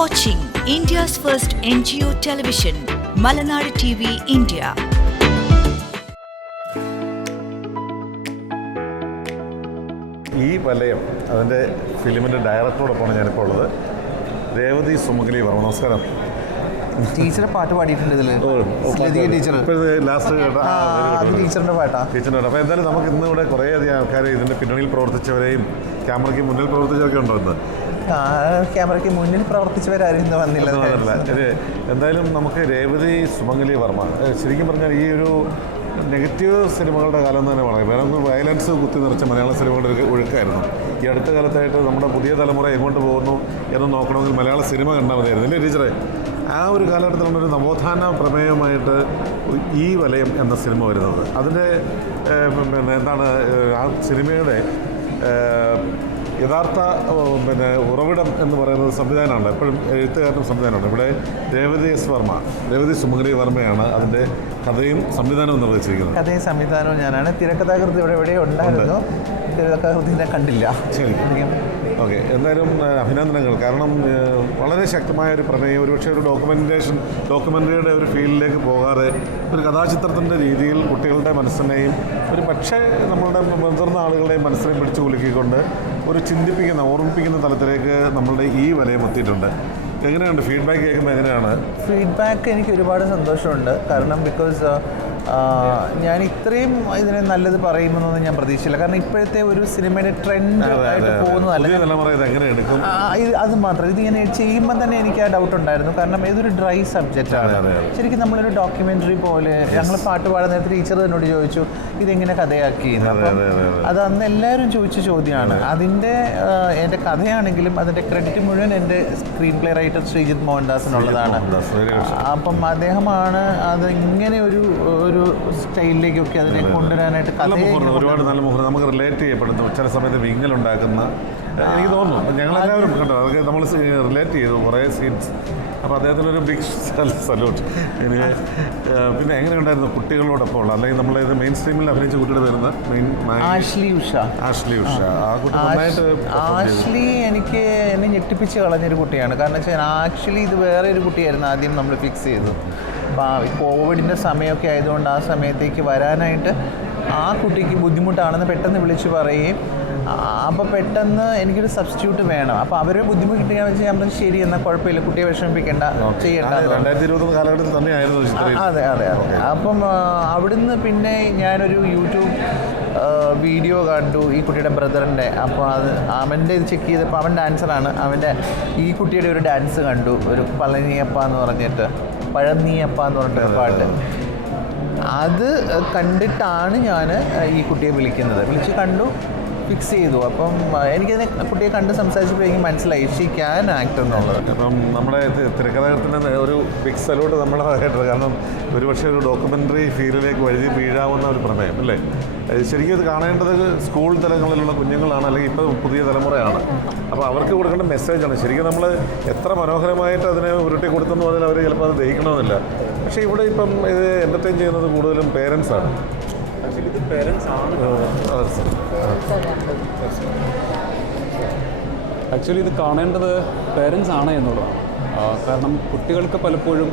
watching India's first NGO television, Malanad TV India. ഈ വലയം അതിന്റെ ഫിലിമിന്റെ ഡയറക്ടറോടൊപ്പമാണ് ഞാനിപ്പോൾ ഉള്ളത്. രേവതി സുമഗലി വർമ്മ. നമസ്കാരം. ടീച്ചറെ പാട്ട് പാടിയിട്ടുണ്ട് ഇതിൽ. ലതിക ടീച്ചർ ലാസ്റ്റ് ടീച്ചറിന്റെ പാട്ടാ. അപ്പോൾ എന്തായാലും നമുക്ക് ഇന്ന് ഇവിടെ കുറേയധികം ആൾക്കാർ ഇതിന്റെ പിന്നണിയിൽ പ്രവർത്തിച്ചവരെയും ക്യാമറയ്ക്ക് മുന്നിൽ പ്രവർത്തിച്ചവരൊക്കെ ഉണ്ടോ ഇന്ന്? ക്യാമറയ്ക്ക് മുന്നിൽ പ്രവർത്തിച്ചവരാരും ഇന്ന് വന്നില്ല. എന്തായാലും നമുക്ക് രേവതി സുമംഗലി വർമ്മ ശരിക്കും പറഞ്ഞാൽ ഈ ഒരു നെഗറ്റീവ് സിനിമകളുടെ കാലം എന്ന് തന്നെ പറയാം. വേറെ ഒന്ന് വയലൻസ് കുത്തി നിറച്ച മലയാള സിനിമകളുടെ ഒരു ഒഴുക്കായിരുന്നു. ഈ അടുത്ത കാലത്തായിട്ട് നമ്മുടെ പുതിയ തലമുറ എങ്ങോട്ട് പോകുന്നു എന്ന് നോക്കണമെങ്കിൽ മലയാള സിനിമ കണ്ടാൽ മതിയായിരുന്നു. അല്ലേ ടീച്ചറെ? ആ ഒരു കാലഘട്ടത്തിലാണ് ഒരു നവോത്ഥാന പ്രമേയമായിട്ട് ഈ വലയം എന്ന സിനിമ വരുന്നത്. അതിന്റെ പിന്നെ എന്താണ് ആ സിനിമയുടെ യഥാർത്ഥ പിന്നെ ഉറവിടം എന്ന് പറയുന്നത് സംവിധാനമാണ്. എപ്പോഴും എഴുത്തുകാരനും സംവിധാനമാണ്. ഇവിടെ രേവതി എസ് വർമ്മ രേവതി സുമംഗലി വർമ്മയാണ് അതിന്റെ കഥയും സംവിധാനവും നിർവഹിച്ചിരിക്കുന്നത്. കഥയും സംവിധാനവും ഞാനാണ്. തിരക്കഥാകൃതി ഇവിടെ എവിടെ ഉണ്ടായിരുന്നു. തിരക്കഥാകൃതിനെ കണ്ടില്ല. ശരി. ഓക്കെ. എന്തായാലും അഭിനന്ദനങ്ങൾ. കാരണം വളരെ ശക്തമായ ഒരു പ്രമേയം ഒരുപക്ഷെ ഒരു ഡോക്യുമെന്റേഷൻ ഡോക്യുമെന്ററിയുടെ ഒരു ഫീൽഡിലേക്ക് പോകാതെ ഒരു കഥാചിത്രത്തിന്റെ രീതിയിൽ കുട്ടികളുടെ മനസ്സിനെയും ഒരു പക്ഷേ നമ്മളുടെ മുതിർന്ന ആളുകളുടെയും മനസ്സിനെ പിടിച്ചു കുലുക്കിക്കൊണ്ട് ഒരു ചിന്തിപ്പിക്കുന്ന ഓർമ്മിപ്പിക്കുന്ന തലത്തിലേക്ക് നമ്മളുടെ ഈ വലയം എത്തിയിട്ടുണ്ട്. എങ്ങനെയുണ്ട്? ഫീഡ്ബാക്ക് കേൾക്കുമ്പോൾ എങ്ങനെയാണ്? ഫീഡ്ബാക്ക് എനിക്ക് ഒരുപാട് സന്തോഷമുണ്ട്. കാരണം ബിക്കോസ് ഞാൻ ഇത്രയും ഇതിനെ നല്ലത് പറയുമെന്നൊന്നും ഞാൻ പ്രതീക്ഷിച്ചില്ല. കാരണം ഇപ്പോഴത്തെ ഒരു സിനിമയുടെ ട്രെൻഡ് ആയിട്ട്. പോകുന്നതല്ല അത് മാത്രം ഇത് ഇങ്ങനെ ചെയ്യുമ്പോൾ തന്നെ എനിക്ക് ആ ഡൗട്ട് ഉണ്ടായിരുന്നു. കാരണം ഇതൊരു ഡ്രൈ സബ്ജക്റ്റ് ആണ്. ശരിക്കും നമ്മളൊരു ഡോക്യുമെന്ററി പോലെ ഞങ്ങൾ പാട്ട് പാടുന്ന ടീച്ചർ എന്നോട് ചോദിച്ചു ഇതെങ്ങനെ കഥയാക്കി. അതെ, അന്ന് എല്ലാവരും ചോദിച്ച ചോദ്യമാണ്. അതിന്റെ എന്റെ കഥയാണെങ്കിലും അതിന്റെ ക്രെഡിറ്റ് മുഴുവൻ എന്റെ സ്ക്രീൻ പ്ലേ റൈറ്റർ ശ്രീജിത്ത് മോഹൻദാസിനുള്ളതാണ്. അപ്പം അദ്ദേഹമാണ് അത് ഇങ്ങനെ ഒരു ഒരു സ്റ്റൈലിലേക്കൊക്കെ അതിനെ കൊണ്ടുവരാനായിട്ട് നല്ല മുഹൂർത്തം ഒരുപാട് നല്ല മുഹൂർത്തം. നമുക്ക് റിലേറ്റ് ചെയ്യപ്പെടുന്നു ചില സമയത്ത് വിങ്ങലുണ്ടാക്കുന്ന എനിക്ക് തോന്നുന്നു. ഞങ്ങളെല്ലാവരും കണ്ടോ അതൊക്കെ നമ്മൾ റിലേറ്റ് ചെയ്തു കുറേ സീൻസ് അപ്പോൾ അദ്ദേഹത്തിനൊരു ബിഗ് സല്യൂട്ട് പിന്നെ പിന്നെ എങ്ങനെയുണ്ടായിരുന്നു കുട്ടികളോടൊപ്പം ഉള്ള അല്ലെങ്കിൽ നമ്മൾ ഇത് മെയിൻ സ്ട്രീമിൽ അഭിനയിച്ച കുട്ടിയുടെ വരുന്ന main Ashley Usha. Ashley Usha. ആ. കുട്ടി നന്നായിട്ട് ആഷ്ലി എനിക്ക് എന്നെ ഞെട്ടിപ്പിച്ച് കളഞ്ഞൊരു കുട്ടിയാണ്. കാരണം വെച്ചാൽ ആക്ച്വലി ഇത് വേറെ ഒരു കുട്ടിയായിരുന്നു ആദ്യം നമ്മൾ ഫിക്സ് ചെയ്തു അപ്പോൾ ആ കോവിഡിന്റെ സമയമൊക്കെ ആയതുകൊണ്ട് ആ സമയത്തേക്ക് വരാനായിട്ട് ആ കുട്ടിക്ക് ബുദ്ധിമുട്ടാണെന്ന് പെട്ടെന്ന് വിളിച്ച് പറയുകയും അപ്പോൾ പെട്ടെന്ന് എനിക്കൊരു സബ്സ്റ്റിറ്റ്യൂട്ട് വേണം. അപ്പോൾ അവർ ബുദ്ധിമുട്ടിക്കാൻ വെച്ച് ഞാൻ പറഞ്ഞു ശരി എന്നാൽ കുഴപ്പമില്ല കുട്ടിയെ വിഷമിപ്പിക്കേണ്ട ചെയ്യണ്ട. രണ്ടായിരത്തി ഇരുപത് കാലഘട്ടത്തിൽ തന്നെയായിരുന്നു അതെ അതെ അതെ. അപ്പം അവിടുന്ന് പിന്നെ ഞാനൊരു യൂട്യൂബ് വീഡിയോ കണ്ടു ഈ കുട്ടിയുടെ ബ്രദറിന്റെ. അപ്പോൾ അത് അവന്റെ ഇത് ചെക്ക് ചെയ്തപ്പോൾ അവൻ ഡാൻസറാണ്. അവന്റെ ഈ കുട്ടിയുടെ ഒരു ഡാൻസ് കണ്ടു ഒരു പളനിയപ്പ എന്ന് പറഞ്ഞിട്ട്. പഴനിയപ്പ എന്ന് പറഞ്ഞിട്ടൊരു പാട്ട്. അത്. കണ്ടിട്ടാണ് ഞാൻ ഈ കുട്ടിയെ വിളിക്കുന്നത്. വിളിച്ച് കണ്ടു ഫിക്സ് ചെയ്തു. അപ്പം എനിക്കതിനെ കുട്ടിയെ കണ്ട് സംസാരിച്ചപ്പോൾ എനിക്ക് മനസ്സിലായി ഷീ ക്യാൻ ആക്ട് എന്നുള്ളത്. അപ്പം നമ്മുടെ തി- ഒരു നമ്മളെ കേട്ടത് കാരണം ഒരുപക്ഷെ ഒരു ഡോക്യുമെന്ററി ഫീലിലേക്ക് വഴുതി വീഴാവുന്ന ഒരു പ്രമേയം അല്ലേ? ശരിക്കും ഇത് കാണേണ്ടത് സ്കൂൾ തലങ്ങളിലുള്ള കുഞ്ഞുങ്ങളാണ് അല്ലെങ്കിൽ ഇപ്പോൾ പുതിയ തലമുറയാണ്. അപ്പോൾ അവർക്ക് കൊടുക്കേണ്ട മെസ്സേജാണ് ശരിക്കും നമ്മൾ എത്ര മനോഹരമായിട്ട് അതിനെ ഉരുട്ടി കൊടുത്തെന്ന് പറഞ്ഞാൽ അവർ ചിലപ്പോൾ അത് ദഹിക്കണമെന്നില്ല. പക്ഷേ ഇവിടെ ഇപ്പം ഇത് എന്റർടൈൻ ചെയ്യുന്നത് കൂടുതലും പേരൻസ് ആണ്. ആക്ച്വലി ഇത് പേരൻസ് ആണ്. ആക്ച്വലി ഇത് കാണേണ്ടത് പേരൻസ് ആണ് എന്നുള്ളതാണ്. കാരണം കുട്ടികൾക്ക് പലപ്പോഴും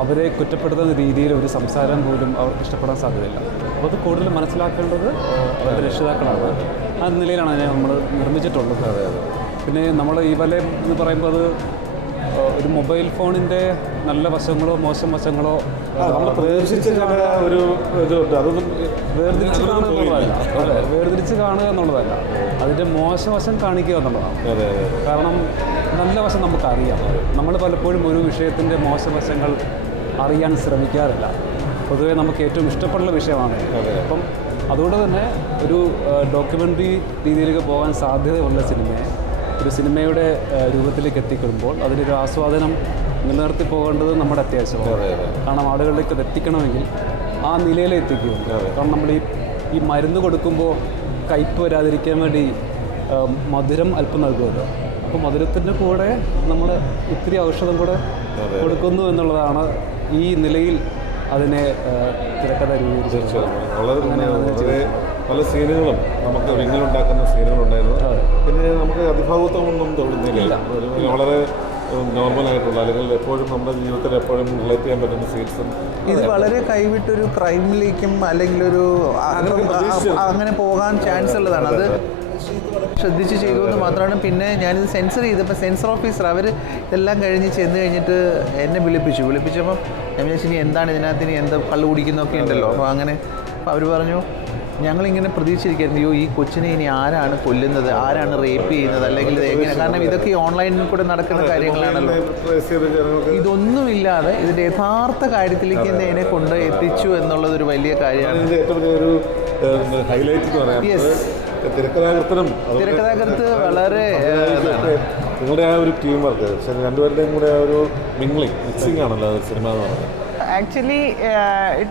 അവരെ കുറ്റപ്പെടുത്തുന്ന രീതിയിൽ ഒരു സംസാരം പോലും അവർക്ക് ഇഷ്ടപ്പെടാൻ സാധ്യതയില്ല. അപ്പോൾ അത് കൂടുതൽ മനസ്സിലാക്കേണ്ടത് അവരുടെ രക്ഷിതാക്കളാണ്. ആ നിലയിലാണ് അതിനെ നമ്മൾ നിർമ്മിച്ചിട്ടുള്ളത്. അതെ പിന്നെ നമ്മൾ ഈ വലയം എന്ന് പറയുമ്പോൾ അത് ഒരു മൊബൈൽ ഫോണിന്റെ നല്ല വശങ്ങളോ മോശം വശങ്ങളോ ഒരു വേർതിരിച്ച് കാണുക വേർതിരിച്ച് കാണുക എന്നുള്ളതല്ല. അതിന്റെ മോശവശം കാണിക്കുക എന്നുള്ളതാണ്. കാരണം നല്ല വശം നമുക്കറിയാം. നമ്മൾ പലപ്പോഴും ഒരു വിഷയത്തിന്റെ മോശവശങ്ങൾ അറിയാൻ ശ്രമിക്കാറില്ല. പൊതുവേ നമുക്ക് ഏറ്റവും ഇഷ്ടപ്പെടുന്ന വിഷയമാണ്. അപ്പം അതുകൊണ്ട് തന്നെ ഒരു ഡോക്യുമെന്ററി രീതിയിലേക്ക് പോകാൻ സാധ്യതയുള്ള സിനിമയെ ഒരു സിനിമയുടെ രൂപത്തിലേക്ക് എത്തിക്കുമ്പോൾ അതിനൊരു ആസ്വാദനം നിലനിർത്തി പോകേണ്ടത് നമ്മുടെ അത്യാവശ്യമാണ്. കാരണം ആളുകളിലേക്ക് അത് എത്തിക്കണമെങ്കിൽ ആ നിലയിൽ എത്തിക്കും കാരണം നമ്മൾ ഈ ഈ മരുന്ന് കൊടുക്കുമ്പോൾ കയ്പ് വരാതിരിക്കാൻ വേണ്ടി മധുരം അല്പം നൽകുമല്ലോ. അപ്പോൾ മധുരത്തിന്റെ കൂടെ നമ്മൾ ഇത്തിരി ഔഷധം കൂടെ കൊടുക്കുന്നു എന്നുള്ളതാണ് ഈ നിലയിൽ അതിനെ തിരക്കഥ രൂപീകരിച്ചു. പല സീനുകളും നമുക്ക് വിങ്ങലുണ്ടാക്കുന്ന സീനുകളുണ്ടായിരുന്നു. പിന്നെ നമുക്ക് അതിഭാഗത്വമൊന്നും തോന്നുന്നില്ല. വളരെ നോർമലായിട്ടുള്ള അല്ലെങ്കിൽ എപ്പോഴും നമ്മുടെ ജീവിതത്തിൽ എപ്പോഴും റിലേറ്റ് ചെയ്യാൻ പറ്റുന്ന സീൻസും ഇത് വളരെ കൈവിട്ടൊരു ക്രൈമിലേക്കും അല്ലെങ്കിൽ ഒരു അങ്ങനെ പോകാൻ ചാൻസ് ഉള്ളതാണ്. അത് ശ്രദ്ധിച്ച് ചെയ്തു എന്ന് മാത്രമാണ്. പിന്നെ ഞാനിത് സെൻസർ ചെയ്തപ്പോൾ സെൻസർ ഓഫീസർ അവർ ഇതെല്ലാം കഴിഞ്ഞ് ചെന്ന് കഴിഞ്ഞിട്ട് എന്നെ വിളിപ്പിച്ചു. വിളിപ്പിച്ചപ്പം ഞാൻ വിചാരിച്ചു ഇനി എന്താണ് ഇതിനകത്ത് ഇനി എന്താ കള്ള് കുടിക്കുന്നൊക്കെ ഉണ്ടല്ലോ. അപ്പോൾ അങ്ങനെ അപ്പോൾ അവർ പറഞ്ഞു ഞങ്ങളിങ്ങനെ പ്രതീക്ഷിച്ചിരിക്കുന്നു അയ്യോ ഈ കൊച്ചിനെ ഇനി ആരാണ് കൊല്ലുന്നത്? ആരാണ് റേപ്പ് ചെയ്യുന്നത്? അല്ലെങ്കിൽ ഇത് എങ്ങനെ? കാരണം ഇതൊക്കെ ഓൺലൈനിൽ കൂടെ നടക്കുന്ന കാര്യങ്ങളാണല്ലോ. ഇതൊന്നുമില്ലാതെ ഇതിന്റെ യഥാർത്ഥ കാര്യത്തിലേക്ക് എന്നെ കൊണ്ട് എത്തിച്ചു എന്നുള്ളത് ഒരു വലിയ കാര്യമാണ്. ഏറ്റവും ഒരു ഹൈലൈറ്റ്. തിരക്കഥാകൃത്തിനും തിരക്കഥാകൃത്ത് വളരെ, നിങ്ങളുടെ ആ ഒരു ടീം വർക്ക് രണ്ടുപേരുടെയും കൂടെ ആ ഒരു മിംഗ്ലിംഗ് മിക്സിംഗ് ആണല്ലോ സിനിമ എന്ന് പറയുന്നത്. ആക്ച്വലി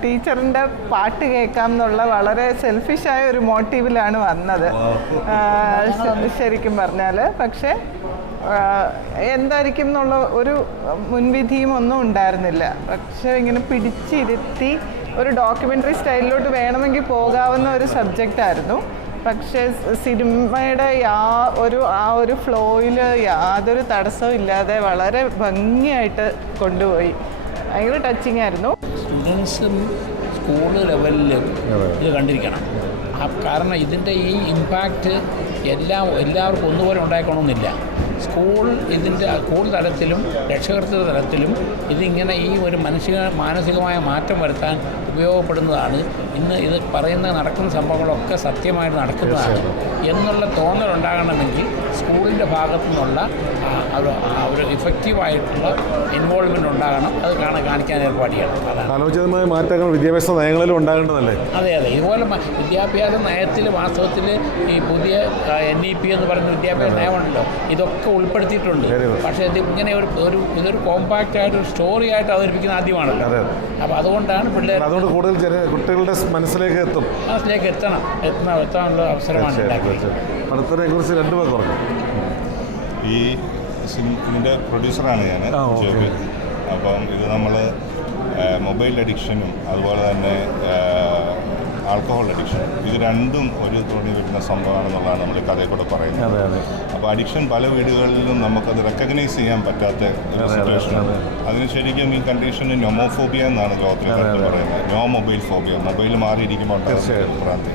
ടീച്ചറിന്റെ പാട്ട് കേൾക്കാം എന്നുള്ള വളരെ സെൽഫിഷായ ഒരു മോട്ടീവിലാണ് വന്നത്. ശരിക്കും പറഞ്ഞാൽ പക്ഷേ എന്തായിരിക്കും എന്നുള്ള ഒരു മുൻവിധിയും ഒന്നും ഉണ്ടായിരുന്നില്ല. പക്ഷേ ഇങ്ങനെ പിടിച്ചിരുത്തി ഒരു ഡോക്യുമെന്ററി സ്റ്റൈലിലോട്ട് വേണമെങ്കിൽ പോകാവുന്ന ഒരു സബ്ജക്റ്റ് ആയിരുന്നു. പക്ഷേ സിനിമയുടെ യാ ഒരു ആ ഒരു ഫ്ലോയിൽ യാതൊരു തടസ്സവും ഇല്ലാതെ വളരെ ഭംഗിയായിട്ട് കൊണ്ടുപോയി. ഭയങ്കര ടച്ചിങ് ആയിരുന്നു. സ്റ്റുഡൻസും സ്കൂൾ ലെവലിൽ ഇത് കണ്ടിരിക്കണം. കാരണം ഇതിന്റെ ഈ ഇമ്പാക്റ്റ് എല്ലാം എല്ലാവർക്കും ഒന്നുപോലെ ഉണ്ടായിക്കണമെന്നില്ല സ്കൂൾ ഇതിന്റെ സ്കൂൾ തലത്തിലും രക്ഷകർത്തൃ തലത്തിലും ഇതിങ്ങനെ ഈ ഒരു മാനസിക മാനസികമായ മാറ്റം വരുത്താൻ ഉപയോഗപ്പെടുന്നതാണ്. ഇന്ന് ഇത് പറയുന്ന നടക്കുന്ന സംഭവങ്ങളൊക്കെ സത്യമായിട്ട് നടക്കുന്നതാണ്. എന്നുള്ള തോന്നലുണ്ടാകണമെങ്കിൽ സ്കൂളിന്റെ ഭാഗത്തു നിന്നുള്ള ഒരു ഇഫക്റ്റീവായിട്ടുള്ള ഇൻവോൾവ്മെന്റ് ഉണ്ടാകണം. അത് കാണാൻ കാണിക്കാൻ ഏർപ്പാടിയാണ്. കാലോചിതമായ മാറ്റങ്ങൾ വിദ്യാഭ്യാസ നയങ്ങളിലും ഉണ്ടാകേണ്ടതല്ലേ? അതെ അതെ. ഇതുപോലെ വിദ്യാഭ്യാസ നയത്തിൽ വാസ്തവത്തിൽ ഈ പുതിയ എൻ ഇ പി എന്ന് പറയുന്ന വിദ്യാഭ്യാസ നയമുണ്ടല്ലോ. ഇതൊക്കെ ഉൾപ്പെടുത്തിയിട്ടുണ്ട്. Very good. പക്ഷേ ഇത് ഇങ്ങനെ ഒരു ഒരു ഇതൊരു കോമ്പാക്റ്റ് ആയിട്ട് ഒരു സ്റ്റോറി ആയിട്ട് അവതരിപ്പിക്കുന്ന ആദ്യമാണല്ലോ. അതെ. അപ്പോൾ അതുകൊണ്ടാണ് പിള്ളേർ അതുകൊണ്ട് കൂടുതൽ കുട്ടികളുടെ മനസ്സിലേക്ക് എത്തും. മനസ്സിലേക്ക് എത്തണം. എത്തണം എത്താനുള്ള അവസരമാണ് പടത്തിനെ കുറിച്ച് രണ്ടു പേർ പറഞ്ഞു? ഈ ഇതിന്റെ പ്രൊഡ്യൂസറാണ് ഞാൻ ജോബി അപ്പം ഇത് നമ്മൾ മൊബൈൽ അഡിക്ഷനും അതുപോലെ തന്നെ ആൽക്കഹോൾ അഡിക്ഷൻ. ഇത് രണ്ടും ഒരു തോണി വരുന്ന സംഭവമാണെന്നുള്ളതാണ് നമ്മൾ ഈ കഥയിൽ കൂടെ പറയുന്നത്. അതെ അതെ. അപ്പോൾ അഡിക്ഷൻ പല വീടുകളിലും നമുക്കത് റെക്കഗ്നൈസ് ചെയ്യാൻ പറ്റാത്ത ഒരു സിറ്റുവേഷനാണ് അതെ, അതിന് ശരിക്കും ഈ കണ്ടീഷന് നൊമോഫോബിയ എന്നാണ് ലോകത്തിൽ. പറയുന്നത്. നോ മൊബൈൽ ഫോബിയ മൊബൈൽ മാറിയിരിക്കുമ്പോൾ. ഭ്രാന്തി.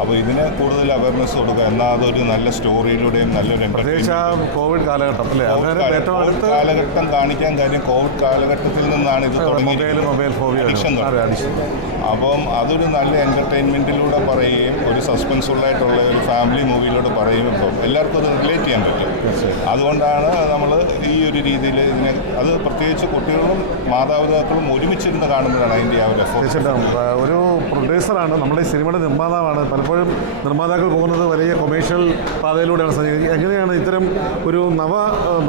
അപ്പോൾ ഇതിന് കൂടുതൽ അവയർനെസ് കൊടുക്കുക. എന്നാൽ അതൊരു നല്ല സ്റ്റോറിയിലൂടെയും നല്ലൊരു കോവിഡ് കാലഘട്ടം കാലഘട്ടം കാണിക്കാൻ കാര്യം കോവിഡ് കാലഘട്ടത്തിൽ നിന്നാണ് ഇത് തുടങ്ങിയത് മൊബൈൽ ഫോബിയ അഡിക്ഷൻ അപ്പം അതൊരു നല്ല എന്റർടൈൻമെന്റിലൂടെ പറയുകയും ഒരു സസ്പെൻസ്ഫുള്ളായിട്ടുള്ള ഒരു ഫാമിലി മൂവിയിലൂടെ പറയുമ്പോൾ എല്ലാവർക്കും അത് റിലേറ്റ് ചെയ്യാൻ പറ്റും. അതുകൊണ്ടാണ് നമ്മൾ ഈ ഒരു രീതിയിൽ ഇതിനെ അത് പ്രത്യേകിച്ച് കുട്ടികളും മാതാപിതാക്കളും ഒരുമിച്ചിരുന്ന് കാണുമ്പോഴാണ് അതിന്റെ ആ ഒരു തീർച്ചയായിട്ടും. ഒരു പ്രൊഡ്യൂസറാണ് നമ്മുടെ സിനിമയുടെ നിർമ്മാതാവാണ്. പലപ്പോഴും നിർമ്മാതാക്കൾ പോകുന്നത് വലിയ കൊമേഴ്ഷ്യൽ പാതയിലൂടെയാണ് സഞ്ചരിക്കുന്നത്. എങ്ങനെയാണ് ഇത്തരം ഒരു നവ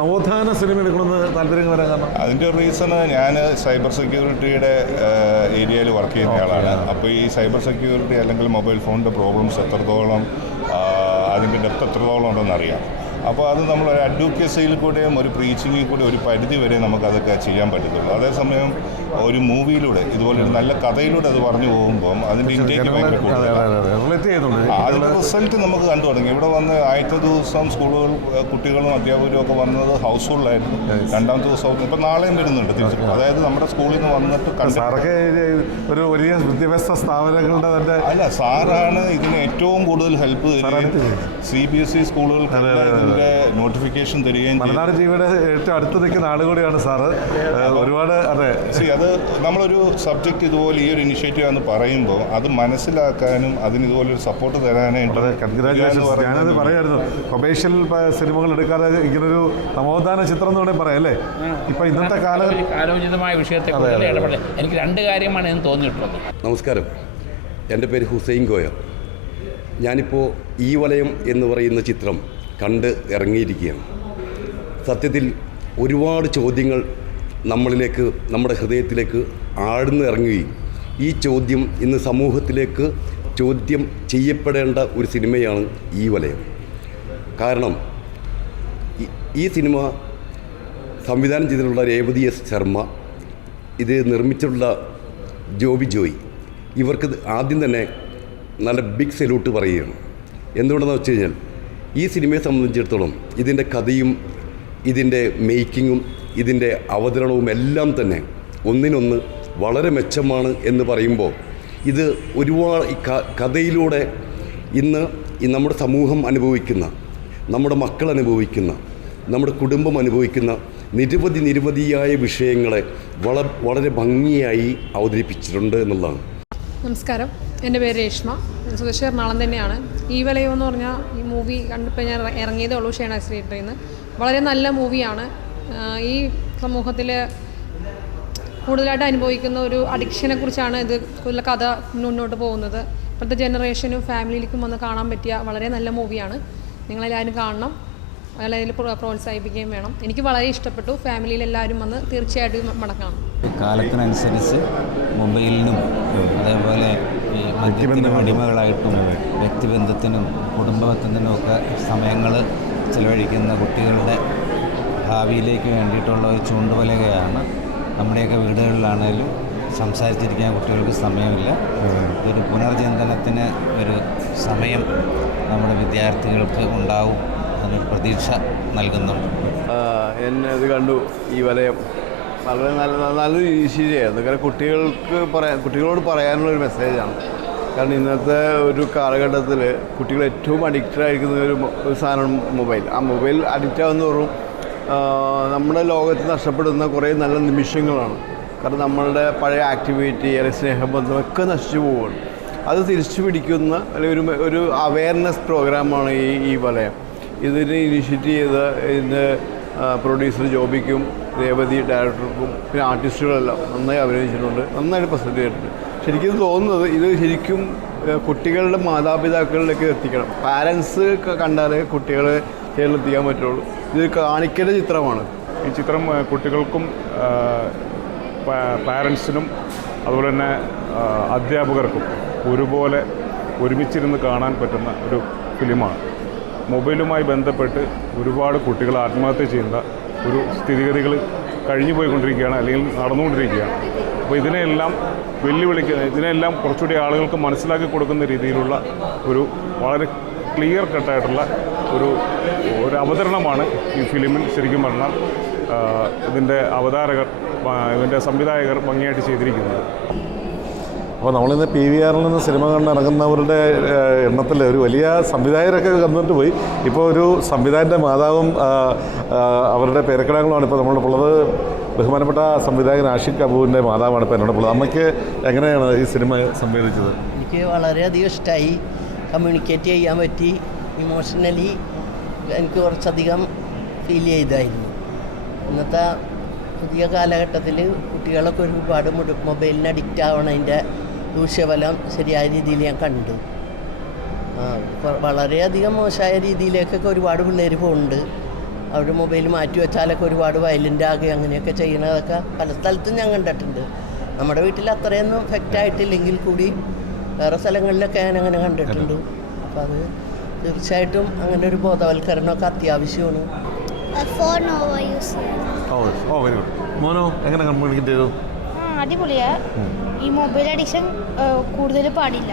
നവോത്ഥാന സിനിമ എടുക്കണമെന്ന് താല്പര്യം വരാൻ കാരണം? അതിന്റെ റീസൺ ഞാൻ സൈബർ സെക്യൂരിറ്റിയുടെ ഏരിയയിൽ വർക്ക് ചെയ്യുന്ന ആളാണ്. അപ്പോൾ ഈ സൈബർ സെക്യൂരിറ്റി അല്ലെങ്കിൽ മൊബൈൽ ഫോണിന്റെ പ്രോബ്ലംസ് എത്രത്തോളം അതിന്റെ ഡെപ്ത് എത്രത്തോളം ഉണ്ടെന്ന് അറിയാം. അപ്പോൾ അത് നമ്മൾ ഒരു അഡ്വക്കസിയിൽ കൂടെയും ഒരു പ്രീച്ചിങ്ങിൽ കൂടെ ഒരു പരിധി വരെ നമുക്കതൊക്കെ ചെയ്യാൻ പറ്റത്തുള്ളൂ. അതേസമയം ഒരു മൂവിയിലൂടെ ഇതുപോലൊരു നല്ല കഥയിലൂടെ അത് പറഞ്ഞു പോകുമ്പം അതിന്റെ ഇന്റേക്ക് ഭയങ്കര കൂടുതലാണ് റിസൾട്ട് നമുക്ക് കണ്ടു തുടങ്ങി. ഇവിടെ വന്ന് ആദ്യത്തെ ദിവസം സ്കൂളുകൾ കുട്ടികളും അധ്യാപകരും ഒക്കെ വന്നത് ഹൗസ് ഹോൾഡായിരുന്നു രണ്ടാമത്തെ ദിവസം ഇപ്പം നാളെയും വരുന്നുണ്ട് തിരിച്ചു. അതായത് നമ്മുടെ സ്കൂളിൽ നിന്ന് വന്നിട്ട് സാറൊക്കെ ഒരു വലിയ വിദ്യാഭ്യാസ സ്ഥാപനങ്ങളുടെ തന്നെ അല്ല സാറാണ് ഇതിന് ഏറ്റവും കൂടുതൽ help. C B S E സ്കൂളുകൾക്ക് അതെ, അതെ, അതെ. ഇതിന്റെ നോട്ടിഫിക്കേഷൻ തരികയും മലനാട് ജീവിയുടെ ഏറ്റവും അടുത്ത് നിൽക്കുന്ന ആൾ കൂടിയാണ് സാറ്. ഒരുപാട് അതെ. സി അത് നമ്മളൊരു സബ്ജക്റ്റ് ഇതുപോലെ ഈ ഒരു ഇനിഷ്യേറ്റീവ് എന്ന് പറയുമ്പോൾ അത് മനസ്സിലാക്കാനും അതിന് ഇതുപോലെ ഒരു സപ്പോർട്ട് തരാനായിട്ട് ഞാനത് പറയായിരുന്നു. കൊമേഴ്ഷ്യൽ സിനിമകൾ എടുക്കാതെ ഇങ്ങനൊരു നവോത്ഥാന ചിത്രം എന്ന് വേണമെങ്കിൽ പറയാം അല്ലേ? ഇപ്പം ഇന്നത്തെ കാലം വിഷയത്തെ എനിക്ക് രണ്ട് കാര്യമാണ് എന്ന് തോന്നിയിട്ടുള്ളത്. നമസ്കാരം. എന്റെ പേര് ഹുസൈൻ ഗോയ. ഞാനിപ്പോൾ ഈ വലയം എന്ന് പറയുന്ന ചിത്രം കണ്ട് ഇറങ്ങിയിരിക്കുകയാണ്. സത്യത്തിൽ ഒരുപാട് ചോദ്യങ്ങൾ നമ്മളിലേക്ക് നമ്മുടെ ഹൃദയത്തിലേക്ക് ആഴ്ന്നു ഇറങ്ങുകയും ഈ ചോദ്യം ഇന്ന് സമൂഹത്തിലേക്ക് ചോദ്യം ചെയ്യപ്പെടേണ്ട ഒരു സിനിമയാണ് ഈ വലയം. കാരണം ഈ- സിനിമ സംവിധാനം ചെയ്തിട്ടുള്ള രേവതി എസ് ശർമ്മ ഇത് നിർമ്മിച്ചിട്ടുള്ള ജോബി ജോയി ഇവർക്ക് ആദ്യം തന്നെ നല്ല ബിഗ് സല്യൂട്ട് പറയുകയാണ്. എന്തുകൊണ്ടെന്ന് വെച്ച് കഴിഞ്ഞാൽ ഈ സിനിമയെ സംബന്ധിച്ചിടത്തോളം ഇതിന്റെ കഥയും ഇതിന്റെ മേക്കിങ്ങും ഇതിന്റെ അവതരണവും എല്ലാം തന്നെ ഒന്നിനൊന്ന് വളരെ മെച്ചമാണ് എന്ന് പറയുമ്പോൾ ഇത് ഒരുപാട് കഥയിലൂടെ ഇന്ന് നമ്മുടെ സമൂഹം അനുഭവിക്കുന്ന നമ്മുടെ മക്കൾ അനുഭവിക്കുന്ന നമ്മുടെ കുടുംബം അനുഭവിക്കുന്ന നിരവധി നിരവധിയായ വിഷയങ്ങളെ വള വളരെ ഭംഗിയായി അവതരിപ്പിച്ചിട്ടുണ്ട് എന്നുള്ളതാണ്. നമസ്കാരം. എന്റെ പേര് രേഷ്മ. സ്വദേശി എറണാകുളം തന്നെയാണ് ഈ വിലയോ എന്ന് പറഞ്ഞാൽ ഈ മൂവി കണ്ടിപ്പോൾ ഞാൻ ഇറ- ഇറങ്ങിയതേ ഉള്ളൂ ഷേണാസ് തിയേറ്ററിൽ നിന്ന് വളരെ നല്ല മൂവിയാണ്. ഈ സമൂഹത്തിൽ കൂടുതലായിട്ട് അനുഭവിക്കുന്ന ഒരു അഡിക്ഷനെ കുറിച്ചാണ് ഇത് കൂടുതൽ കഥ മുന്നോട്ട് പോകുന്നത്. ഇപ്പോഴത്തെ ജനറേഷനും ഫാമിലിയിലേക്കും വന്ന് കാണാൻ പറ്റിയ വളരെ നല്ല മൂവിയാണ്. നിങ്ങളെല്ലാവരും കാണണം. എല്ലാവരും പ്രോ- പ്രോത്സാഹിപ്പിക്കുകയും വേണം. എനിക്ക് വളരെ ഇഷ്ടപ്പെട്ടു. ഫാമിലിയിലെല്ലാവരും വന്ന് തീർച്ചയായിട്ടും മടക്കണം കാലത്തിനനുസരിച്ച് മൊബൈലിനും അതേപോലെ മദ്യത്തിനും അടിമകളായിട്ടും വ്യക്തിബന്ധത്തിനും കുടുംബബന്ധത്തിനും ഒക്കെ സമയങ്ങൾ ചിലവഴിക്കുന്ന കുട്ടികളുടെ ഭാവിയിലേക്ക് വേണ്ടിയിട്ടുള്ള ഒരു ചൂണ്ടുവലകയാണ്. നമ്മുടെയൊക്കെ വീടുകളിലാണേലും സംസാരിച്ചിരിക്കാൻ കുട്ടികൾക്ക് സമയമില്ല. ഒരു പുനർചിന്തനത്തിന് ഒരു സമയം നമ്മുടെ വിദ്യാർത്ഥികൾക്ക് ഉണ്ടാവും എന്നൊരു പ്രതീക്ഷ നൽകുന്നുണ്ട്. എന്നെ ഇത് കണ്ടു ഈ വലയം. വളരെ നല്ല നല്ലൊരു ഇനിഷ്യേറ്റീവായിരുന്നു കാരണം കുട്ടികൾക്ക് പറയാൻ കുട്ടികളോട് പറയാനുള്ള ഒരു മെസ്സേജാണ് കാരണം ഇന്നത്തെ ഒരു കാലഘട്ടത്തിൽ കുട്ടികൾ ഏറ്റവും അഡിക്റ്റഡ് ആയിരിക്കുന്ന ഒരു സാധനമാണ് മൊബൈൽ. ആ മൊബൈൽ അഡിക്റ്റ് ആകുന്ന തോറും നമ്മുടെ ലോകത്ത് നഷ്ടപ്പെടുന്ന കുറേ നല്ല നിമിഷങ്ങളാണ്. കാരണം നമ്മളുടെ പഴയ ആക്ടിവിറ്റി അല്ലെങ്കിൽ സ്നേഹബന്ധം ഒക്കെ നശിച്ചു പോവുകയാണ്. അത് തിരിച്ചു പിടിക്കുന്ന അല്ലെങ്കിൽ ഒരു ഒരു അവയർനെസ് പ്രോഗ്രാമാണ് ഈ ഈ വലയം. ഇതിനെ ഇനിഷ്യേറ്റ് ചെയ്ത ഇതിന്റെ പ്രൊഡ്യൂസർ ജോബിക്കും രേവതി ഡയറക്ടർക്കും പിന്നെ ആർട്ടിസ്റ്റുകളെല്ലാം നന്നായി അഭിനയിച്ചിട്ടുണ്ട്. നന്നായിട്ട് പ്രസന്റ് ചെയ്തിട്ടുണ്ട്. ശരിക്കും തോന്നുന്നത് ഇത് ശരിക്കും കുട്ടികളുടെ മാതാപിതാക്കളിലേക്ക് എത്തിക്കണം. പാരൻസ് കണ്ടാലേ കുട്ടികളെ ചേർന്നെത്തിക്കാൻ പറ്റുള്ളൂ. ഇത് കാണിക്കേണ്ട ചിത്രമാണ്. ഈ ചിത്രം കുട്ടികൾക്കും പാരൻസിനും അതുപോലെ തന്നെ അധ്യാപകർക്കും ഒരുപോലെ ഒരുമിച്ചിരുന്ന് കാണാൻ പറ്റുന്ന ഒരു ഫിലിമാണ്. മൊബൈലുമായി ബന്ധപ്പെട്ട് ഒരുപാട് കുട്ടികൾ ആത്മഹത്യ ചെയ്യുന്ന ഒരു സ്ഥിതിഗതികൾ കഴിഞ്ഞു പോയിക്കൊണ്ടിരിക്കുകയാണ് അല്ലെങ്കിൽ നടന്നുകൊണ്ടിരിക്കുകയാണ്. അപ്പോൾ ഇതിനെയെല്ലാം വെല്ലുവിളിക്കുന്ന ഇതിനെല്ലാം കുറച്ചുകൂടി ആളുകൾക്ക് മനസ്സിലാക്കി കൊടുക്കുന്ന രീതിയിലുള്ള ഒരു വളരെ ക്ലിയർ കട്ടായിട്ടുള്ള ഒരു ഒരു അവതരണമാണ് ഈ ഫിലിമിൽ ശരിക്കും പറഞ്ഞാൽ ഇതിന്റെ അവതാരകർ ഇതിന്റെ സംവിധായകർ ഭംഗിയായിട്ട് ചെയ്തിരിക്കുന്നത്. അപ്പോൾ നമ്മളിന്ന് പി വി ആറിൽ നിന്ന് സിനിമ കണ്ട് ഇറങ്ങുന്നവരുടെ എണ്ണത്തിൽ ഒരു വലിയ സംവിധായകരൊക്കെ കന്നിട്ട് പോയി. ഇപ്പോൾ ഒരു സംവിധായകന്റെ മാതാവും അവരുടെ പേരക്കിടാങ്ങളുമാണ് ഇപ്പോൾ നമ്മളുടെ ഉള്ളത്. ബഹുമാനപ്പെട്ട സംവിധായകൻ ആഷിഖ് കപൂറിന്റെ മാതാവാണ് ഇപ്പോൾ എന്നോട് ഉള്ളത്. അമ്മയ്ക്ക് എങ്ങനെയാണ് ഈ സിനിമ സംവേദിച്ചത് എനിക്ക് വളരെയധികം ഇഷ്ടമായി കമ്മ്യൂണിക്കേറ്റ് ചെയ്യാൻ പറ്റി. ഇമോഷണലി എനിക്ക് കുറച്ചധികം ഫീൽ ചെയ്തായിരുന്നു. ഇന്നത്തെ പുതിയ കാലഘട്ടത്തിൽ കുട്ടികളൊക്കെ ഒരുപാട് മൊബൈലിന് അഡിക്റ്റ് ആവണതിന്റെ ദൂഷ്യഫലം ശരിയായ രീതിയിൽ ഞാൻ കണ്ടു. വളരെയധികം മോശമായ രീതിയിലേക്കൊക്കെ ഒരുപാട് പിള്ളേർ പോകുന്നുണ്ട് അവർ മൊബൈൽ മാറ്റി വെച്ചാലൊക്കെ ഒരുപാട് വയലന്റ് ആകുക അങ്ങനെയൊക്കെ ചെയ്യണതൊക്കെ പല സ്ഥലത്തും ഞാൻ കണ്ടിട്ടുണ്ട്. നമ്മുടെ വീട്ടിൽ അത്രയൊന്നും എഫക്റ്റ് ആയിട്ടില്ലെങ്കിൽ കൂടി വേറെ സ്ഥലങ്ങളിലൊക്കെ ഞാൻ അങ്ങനെ കണ്ടിട്ടുണ്ട്. അപ്പോൾ അത് തീർച്ചയായിട്ടും അങ്ങനെ ഒരു ബോധവൽക്കരണമൊക്കെ അത്യാവശ്യമാണ്. Phone over use oh oh very good മോനോ എങ്ങനെ കമ്മ്യൂണിക്കേറ്റ് ചെയ്തു? ആ അടിപൊളിയാ. ഈ മൊബൈൽ അഡിക്ഷൻ കൂടുതൽ പാടില്ല.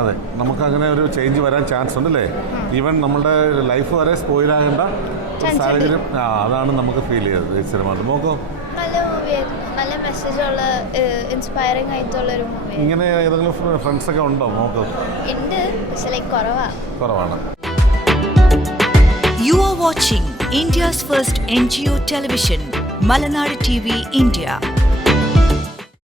അതെ നമുക്കങ്ങനെ ഒരു ചേഞ്ച് വരാൻ ചാൻസ് ഉണ്ട് അല്ലേ ഈവൻ നമ്മുടെ ലൈഫ് വരെ ഉണ്ട്. സാഹചര്യം ആ അതാണ് നമുക്ക് ഫീൽ ചെയ്തത്. സിനിമ നോക്കോ നല്ല നല്ല മെസ്സേജുള്ള ഇൻസ്പയറിംഗ് ആയിട്ടുള്ള ഒരു മൂവി ഇങ്ങനെ ഏതെങ്കിലും ഫ്രണ്ട്സ് ഒക്കെ ഉണ്ടോ നോക്കോ ഉണ്ട്. പക്ഷെ ലൈക്ക് കുറവാ. കുറവാണ്. You are watching India's first NGO television, Malanad TV India.